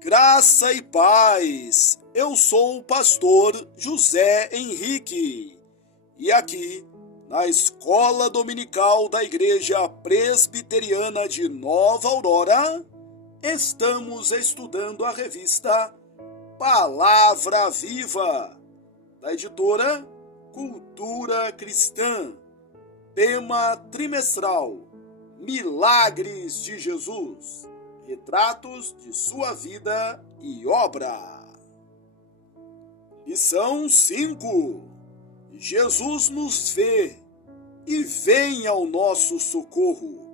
Graça e paz. Eu sou o pastor José Henrique e aqui na Escola Dominical da Igreja Presbiteriana de Nova Aurora estamos estudando a revista Palavra Viva da editora Cultura Cristã. Tema trimestral: Milagres de Jesus. Retratos de sua vida e obra. Lição 5. Jesus nos vê e vem ao nosso socorro.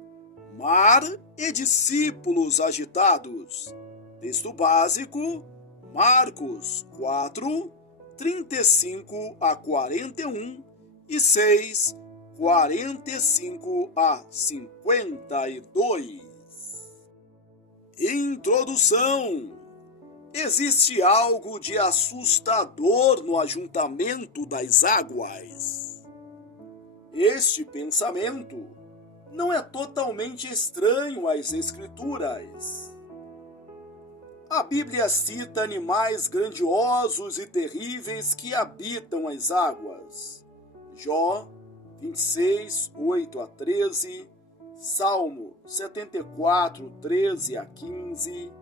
Mar e discípulos agitados. Texto básico, Marcos 4, 35 a 41 e 6, 45 a 52. Introdução. Existe algo de assustador no ajuntamento das águas. Este pensamento não é totalmente estranho às Escrituras. A Bíblia cita animais grandiosos e terríveis que habitam as águas. Jó 26, 8 a 13, Salmo 74, 13 a 15,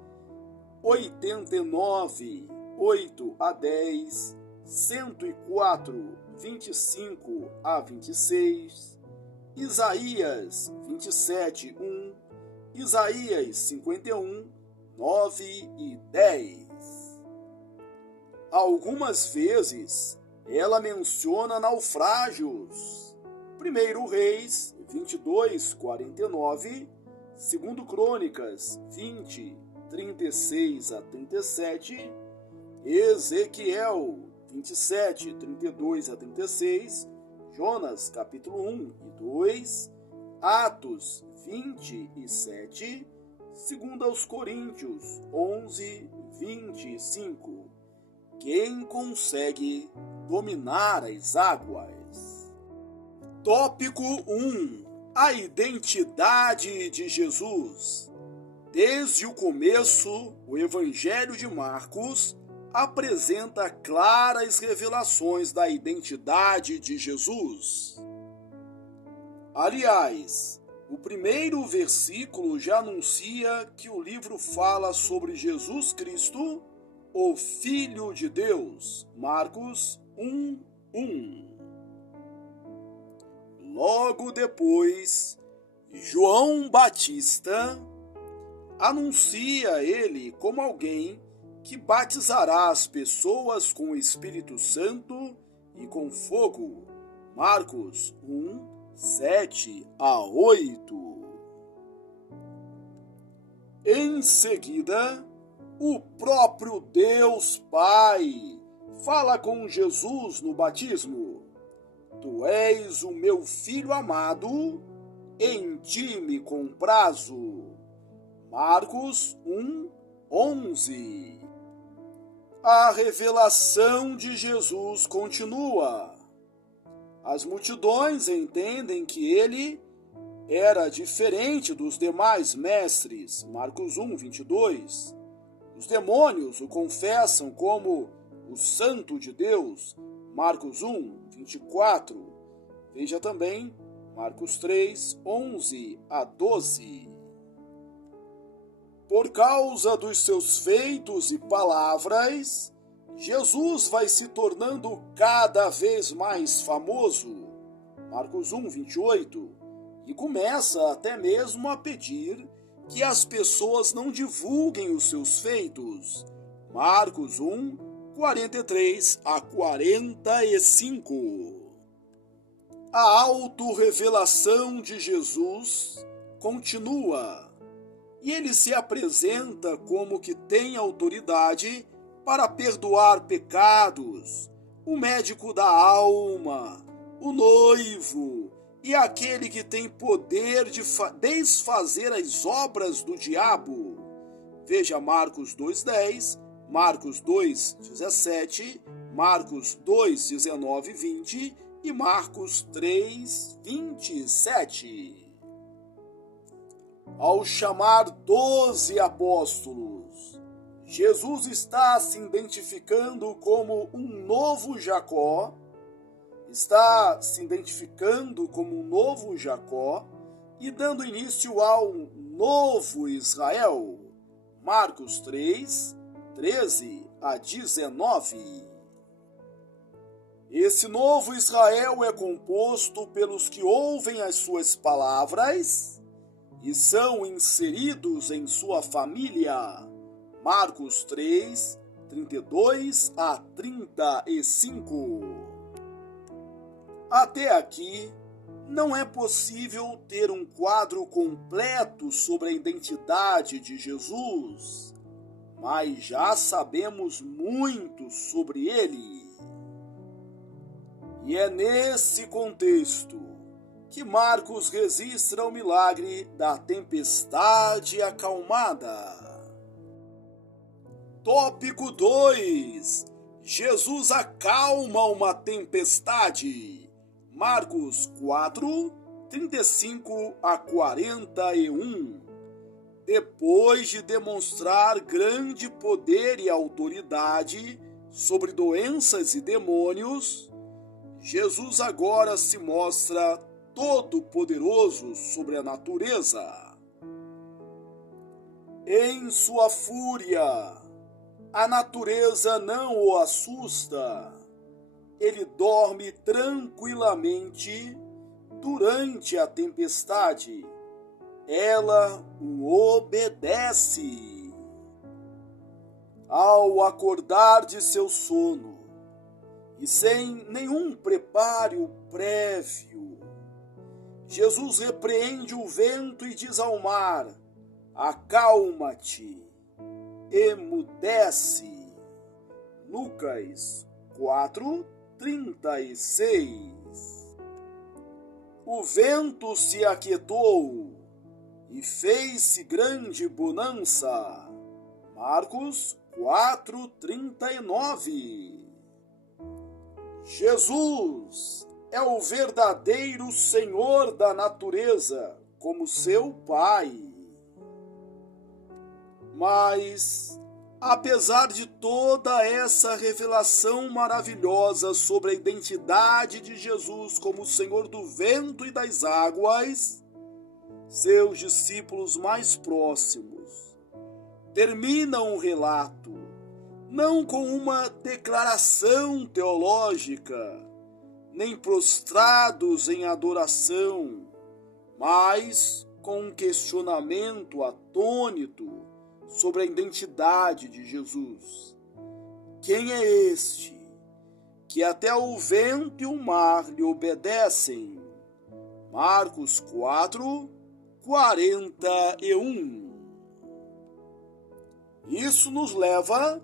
89, 8 a 10, 104, 25 a 26, Isaías 27, 1, Isaías 51, 9 e 10. Algumas vezes ela menciona naufrágios. 1 Reis 22, 49, 2 Crônicas 20, 36 a 37, Ezequiel 27, 32 a 36, Jonas capítulo 1 e 2, Atos 27, 2 Coríntios 11, 25. Quem consegue dominar as águas? Tópico 1. A identidade de Jesus. Desde o começo, o Evangelho de Marcos apresenta claras revelações da identidade de Jesus. Aliás, o primeiro versículo já anuncia que o livro fala sobre Jesus Cristo, o Filho de Deus. Marcos 1, 1. Logo depois, João Batista anuncia ele como alguém que batizará as pessoas com o Espírito Santo e com fogo. Marcos 1, 7 a 8. Em seguida, o próprio Deus Pai fala com Jesus no batismo. Tu és o meu filho amado, em ti me comprazo. Marcos 1, 11. A revelação de Jesus continua. As multidões entendem que ele era diferente dos demais mestres. Marcos 1, 22. Os demônios o confessam como o Santo de Deus. Marcos 1, 24. Veja também Marcos 3, 11 a 12. Por causa dos seus feitos e palavras, Jesus vai se tornando cada vez mais famoso. Marcos 1, 28. E começa até mesmo a pedir que as pessoas não divulguem os seus feitos. Marcos 1, 43 a 45. A autorrevelação de Jesus continua, e ele se apresenta como que tem autoridade para perdoar pecados, o médico da alma, o noivo e aquele que tem poder de desfazer as obras do diabo. Veja Marcos 2,10, Marcos 2,17, Marcos 2,19 e 20 e Marcos 3,27. Ao chamar 12 apóstolos, Jesus está se identificando como um novo Jacó, e dando início ao novo Israel. Marcos 3, 13 a 19. Esse novo Israel é composto pelos que ouvem as suas palavras e são inseridos em sua família. Marcos 3, 32 a 35. Até aqui, não é possível ter um quadro completo sobre a identidade de Jesus, mas já sabemos muito sobre ele. E é nesse contexto que Marcos registra o milagre da tempestade acalmada. Tópico 2. Jesus acalma uma tempestade. Marcos 4, 35 a 41. Depois de demonstrar grande poder e autoridade sobre doenças e demônios, Jesus agora se mostra todo-poderoso sobre a natureza. Em sua fúria, a natureza não o assusta. Ele dorme tranquilamente durante a tempestade. Ela o obedece. Ao acordar de seu sono, e sem nenhum preparo prévio, Jesus repreende o vento e diz ao mar: acalma-te, emudece. Lucas 4, 36. O vento se aquietou e fez-se grande bonança. Marcos 4, 39. Jesus é o verdadeiro Senhor da natureza, como seu Pai. Mas, apesar de toda essa revelação maravilhosa sobre a identidade de Jesus como Senhor do vento e das águas, seus discípulos mais próximos terminam o relato não com uma declaração teológica, nem prostrados em adoração, mas com um questionamento atônito sobre a identidade de Jesus. Quem é este que até o vento e o mar lhe obedecem? Marcos 4, 41. Isso nos leva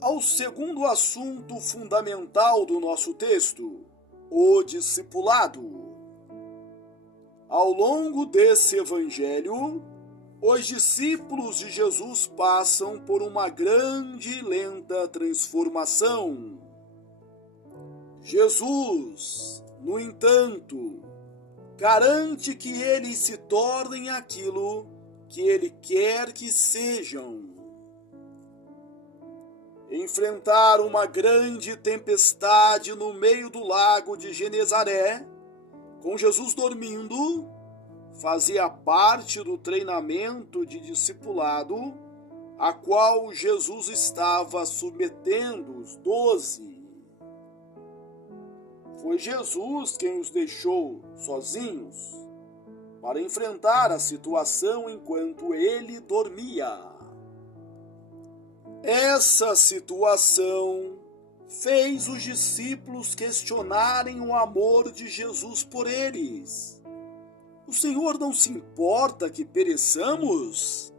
ao segundo assunto fundamental do nosso texto, o discipulado. Ao longo desse evangelho, os discípulos de Jesus passam por uma grande e lenta transformação. Jesus, no entanto, garante que eles se tornem aquilo que ele quer que sejam. Enfrentar uma grande tempestade no meio do lago de Genezaré, com Jesus dormindo, fazia parte do treinamento de discipulado a qual Jesus estava submetendo os 12. Foi Jesus quem os deixou sozinhos para enfrentar a situação enquanto ele dormia. Essa situação fez os discípulos questionarem o amor de Jesus por eles. O Senhor não se importa que pereçamos?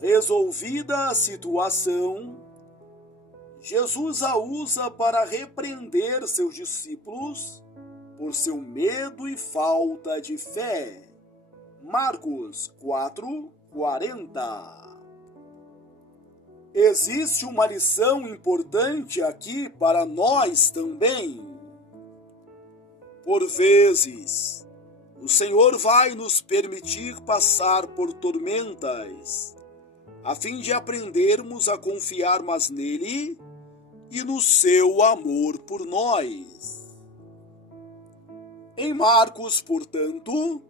Resolvida a situação, Jesus a usa para repreender seus discípulos por seu medo e falta de fé. Marcos 4, 40. Existe uma lição importante aqui para nós também. Por vezes, o Senhor vai nos permitir passar por tormentas a fim de aprendermos a confiar mais nele e no seu amor por nós. Em Marcos, portanto,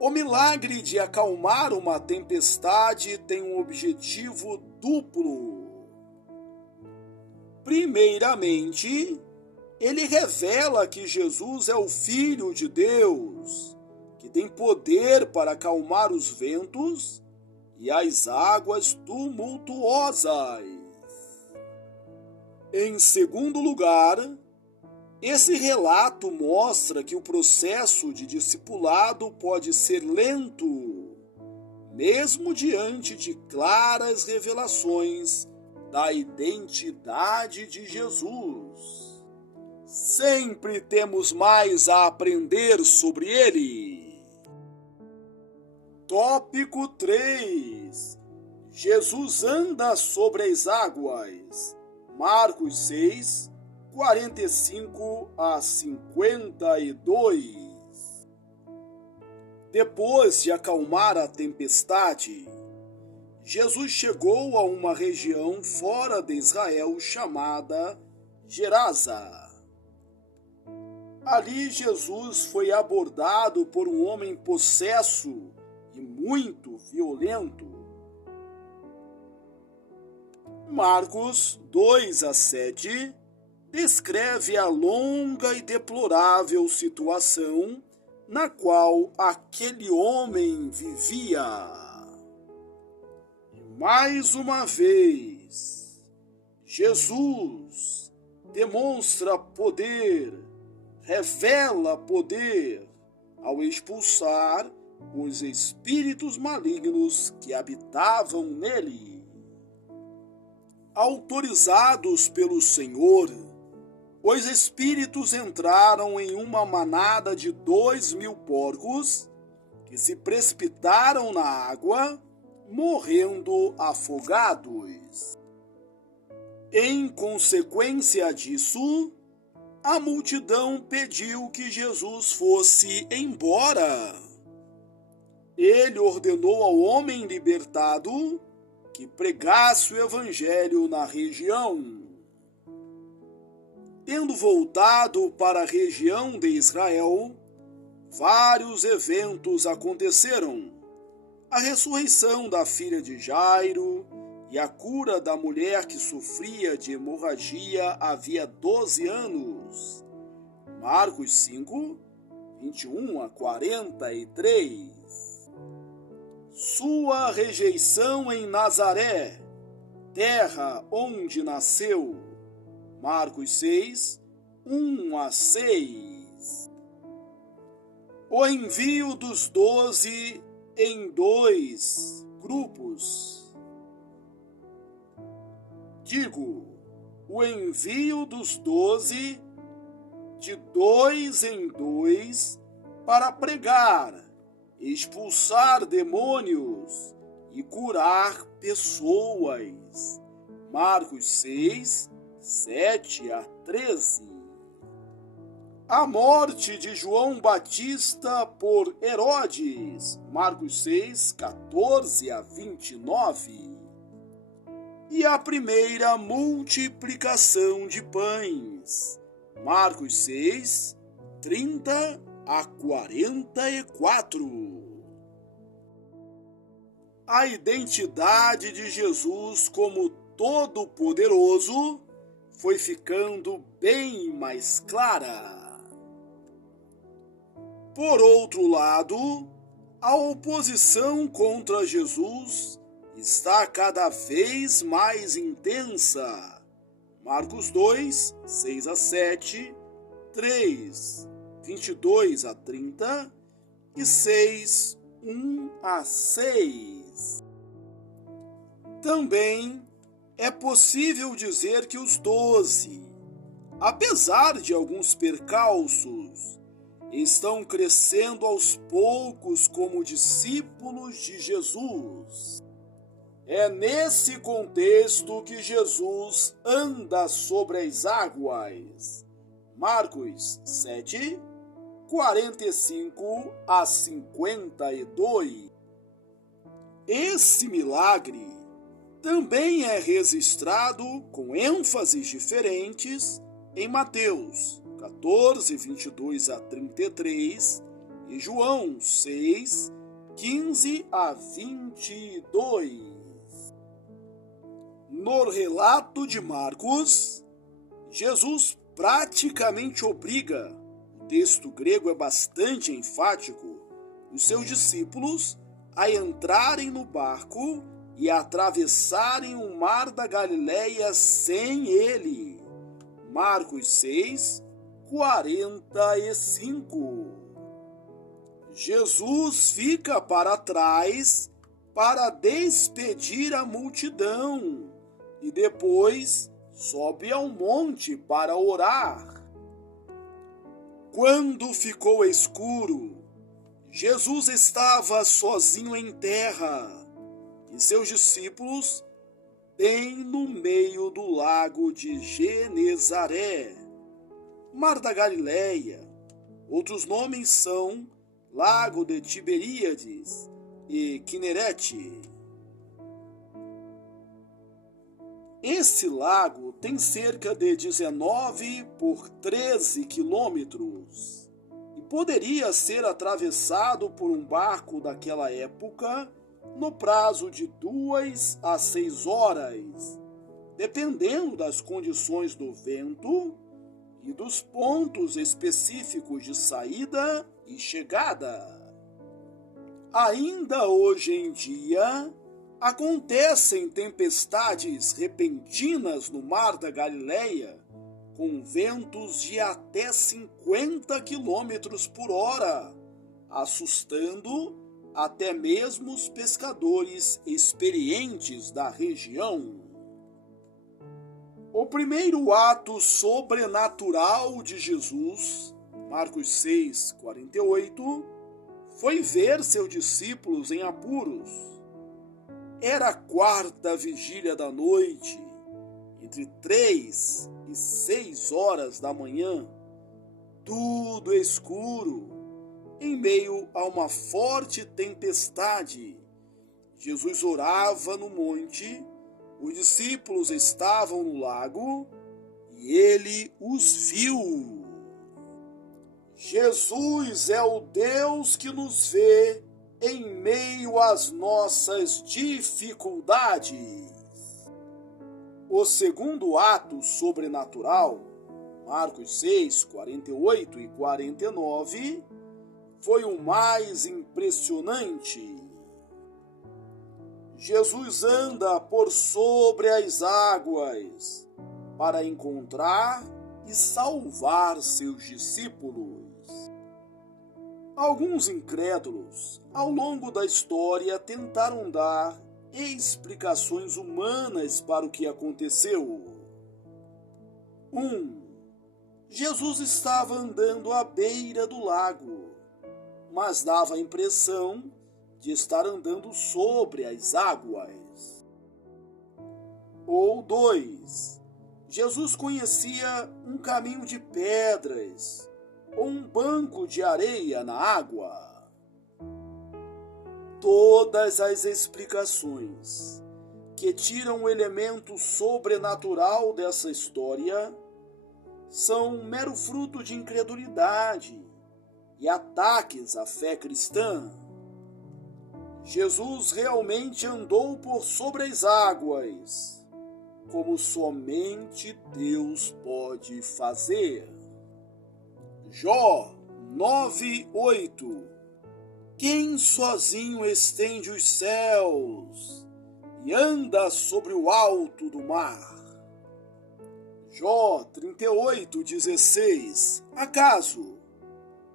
o milagre de acalmar uma tempestade tem um objetivo duplo. Primeiramente, ele revela que Jesus é o Filho de Deus, que tem poder para acalmar os ventos e as águas tumultuosas. Em segundo lugar, esse relato mostra que o processo de discipulado pode ser lento, mesmo diante de claras revelações da identidade de Jesus. Sempre temos mais a aprender sobre ele. Tópico 3. Jesus anda sobre as águas. Marcos 6, 45 a 52. Depois de acalmar a tempestade, Jesus chegou a uma região fora de Israel chamada Gerasa. Ali Jesus foi abordado por um homem possesso e muito violento. Marcos 2 a 7 descreve a longa e deplorável situação na qual aquele homem vivia. E mais uma vez, Jesus demonstra poder, revela poder ao expulsar os espíritos malignos que habitavam nele. Autorizados pelo Senhor, os espíritos entraram em uma manada de 2.000 porcos que se precipitaram na água, morrendo afogados. Em consequência disso, a multidão pediu que Jesus fosse embora. Ele ordenou ao homem libertado que pregasse o evangelho na região. Tendo voltado para a região de Israel, vários eventos aconteceram. A ressurreição da filha de Jairo e a cura da mulher que sofria de hemorragia havia 12 anos. Marcos 5, 21 a 43. Sua rejeição em Nazaré, terra onde nasceu. Marcos 6, 1 a 6. O envio dos 12 em 2 grupos. Digo, o envio dos 12 de 2 em 2 para pregar, expulsar demônios e curar pessoas. Marcos 6, 7 a 13. A morte de João Batista por Herodes. Marcos 6, 14 a 29. E a primeira multiplicação de pães. Marcos 6, 30 a 44. A identidade de Jesus como Todo-Poderoso foi ficando bem mais clara. Por outro lado, a oposição contra Jesus está cada vez mais intensa. Marcos 2, 6 a 7, 3, 22 a 30 e 6, 1 a 6. Também é possível dizer que os 12, apesar de alguns percalços, estão crescendo aos poucos como discípulos de Jesus. É nesse contexto que Jesus anda sobre as águas. Marcos 7, 45 a 52. Esse milagre Também é registrado com ênfases diferentes em Mateus 14, 22 a 33 e João 6, 15 a 22. No relato de Marcos, Jesus praticamente obriga, o texto grego é bastante enfático, os seus discípulos a entrarem no barco e atravessarem o mar da Galileia sem ele. Marcos 6, 45. Jesus fica para trás para despedir a multidão e depois sobe ao monte para orar. Quando ficou escuro, Jesus estava sozinho em terra e seus discípulos bem no meio do lago de Genezaré, Mar da Galileia. Outros nomes são Lago de Tiberíades e Quinerete. Esse lago tem cerca de 19 por 13 quilômetros e poderia ser atravessado por um barco daquela época no prazo de 2 a 6 horas, dependendo das condições do vento e dos pontos específicos de saída e chegada. Ainda hoje em dia, acontecem tempestades repentinas no Mar da Galileia, com ventos de até 50 quilômetros por hora, assustando até mesmo os pescadores experientes da região. O primeiro ato sobrenatural de Jesus, Marcos 6, 48, foi ver seus discípulos em apuros. Era a quarta vigília da noite, entre 3 e 6 horas da manhã, tudo escuro, em meio a uma forte tempestade. Jesus orava no monte, os discípulos estavam no lago e ele os viu. Jesus é o Deus que nos vê em meio às nossas dificuldades. O segundo ato sobrenatural, Marcos 6, 48 e 49, foi o mais impressionante. Jesus anda por sobre as águas para encontrar e salvar seus discípulos. Alguns incrédulos, ao longo da história, tentaram dar explicações humanas para o que aconteceu. 1. Jesus estava andando à beira do lago, mas dava a impressão de estar andando sobre as águas. Ou 2. Jesus conhecia um caminho de pedras ou um banco de areia na água. Todas as explicações que tiram o elemento sobrenatural dessa história são mero fruto de incredulidade e ataques à fé cristã. Jesus realmente andou por sobre as águas, como somente Deus pode fazer. Jó 9:8. Quem sozinho estende os céus e anda sobre o alto do mar? Jó 38:16. Acaso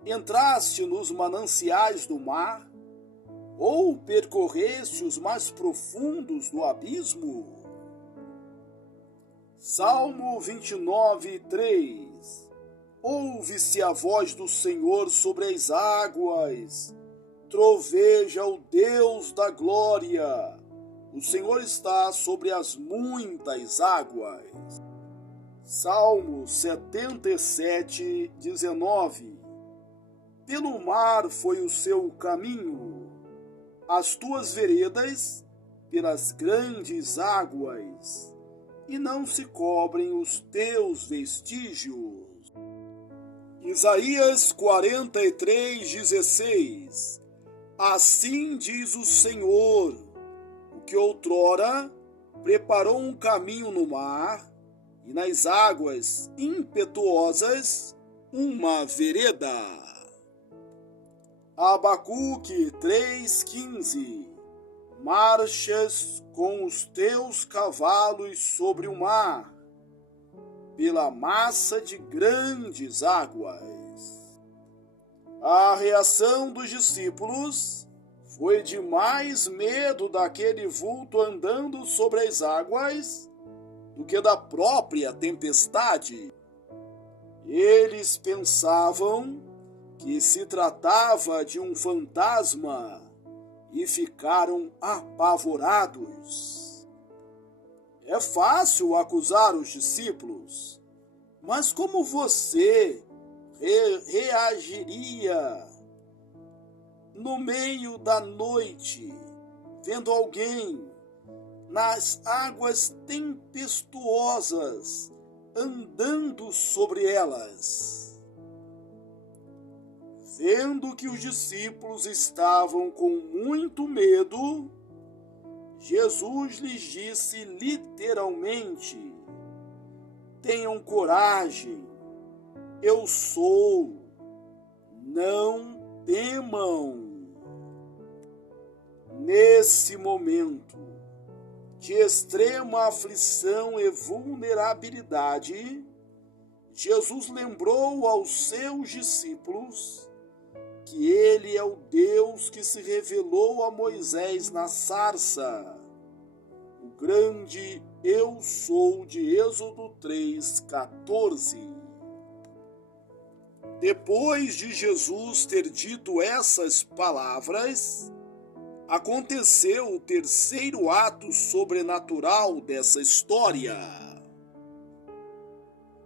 entraste nos mananciais do mar, ou percorreste os mais profundos do abismo? Salmo 29:3. Ouve-se a voz do Senhor sobre as águas, troveja o Deus da glória. O Senhor está sobre as muitas águas. Salmo 77:19. Pelo mar foi o seu caminho, as tuas veredas pelas grandes águas, e não se cobrem os teus vestígios. Isaías 43:16. Assim diz o Senhor, o que outrora preparou um caminho no mar, e nas águas impetuosas uma vereda. Abacuque 3:15. Marchas com os teus cavalos sobre o mar, pela massa de grandes águas. A reação dos discípulos foi de mais medo daquele vulto andando sobre as águas do que da própria tempestade. Eles pensavam que se tratava de um fantasma e ficaram apavorados. É fácil acusar os discípulos, mas como você reagiria no meio da noite, vendo alguém nas águas tempestuosas andando sobre elas? Vendo que os discípulos estavam com muito medo, Jesus lhes disse literalmente: tenham coragem, eu sou, não temam. Nesse momento de extrema aflição e vulnerabilidade, Jesus lembrou aos seus discípulos que ele é o Deus que se revelou a Moisés na sarça, o grande Eu Sou de Êxodo 3:14. Depois de Jesus ter dito essas palavras, aconteceu o terceiro ato sobrenatural dessa história.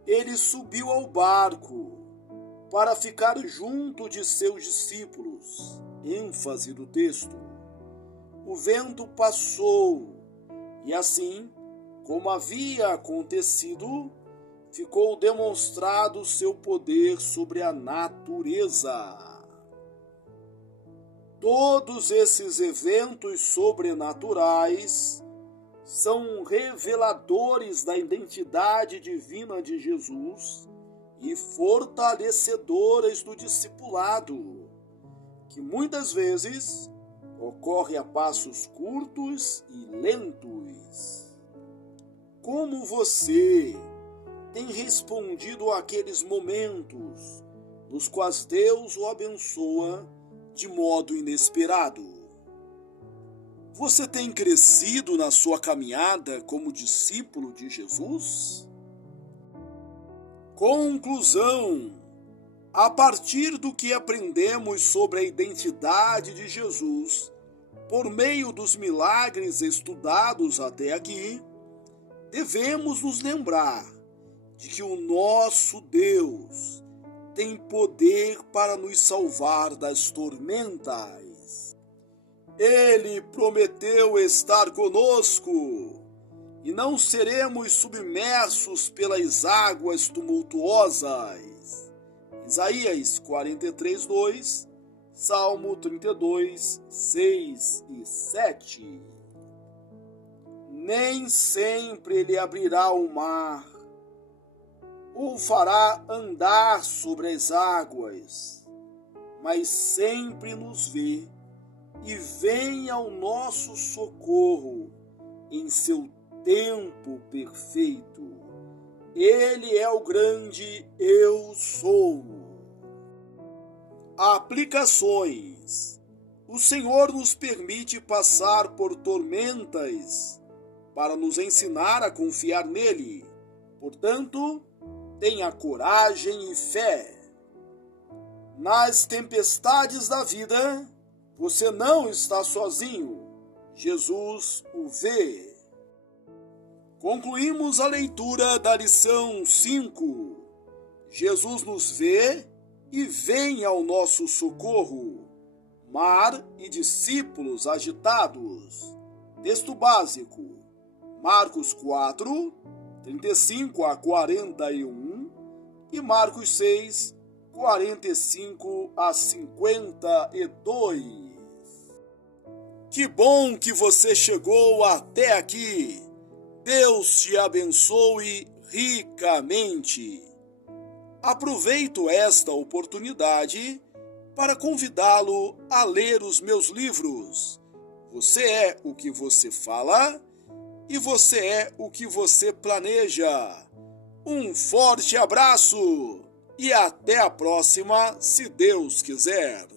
Ele subiu ao barco para ficar junto de seus discípulos. ênfase do texto. O vento passou e assim, como havia acontecido, ficou demonstrado seu poder sobre a natureza. Todos esses eventos sobrenaturais são reveladores da identidade divina de Jesus e fortalecedores do discipulado, que muitas vezes ocorre a passos curtos e lentos. Como você tem respondido àqueles momentos nos quais Deus o abençoa de modo inesperado? Você tem crescido na sua caminhada como discípulo de Jesus? Conclusão: a partir do que aprendemos sobre a identidade de Jesus, por meio dos milagres estudados até aqui, devemos nos lembrar de que o nosso Deus tem poder para nos salvar das tormentas. Ele prometeu estar conosco e não seremos submersos pelas águas tumultuosas. Isaías 43:2, Salmo 32, 6 e 7. Nem sempre ele abrirá o mar ou fará andar sobre as águas, mas sempre nos vê e vem ao nosso socorro em seu tempo perfeito. Ele é o grande Eu Sou. Aplicações: o Senhor nos permite passar por tormentas para nos ensinar a confiar nele. Portanto, tenha coragem e fé. Nas tempestades da vida, você não está sozinho. Jesus o vê. Concluímos a leitura da lição 5. Jesus nos vê e vem ao nosso socorro. Mar e discípulos agitados. Texto básico: Marcos 4, 35 a 41 e Marcos 6, 45 a 52. Que bom que você chegou até aqui. Deus te abençoe ricamente. Aproveito esta oportunidade para convidá-lo a ler os meus livros. Você é o que você fala e você é o que você planeja. Um forte abraço e até a próxima, se Deus quiser.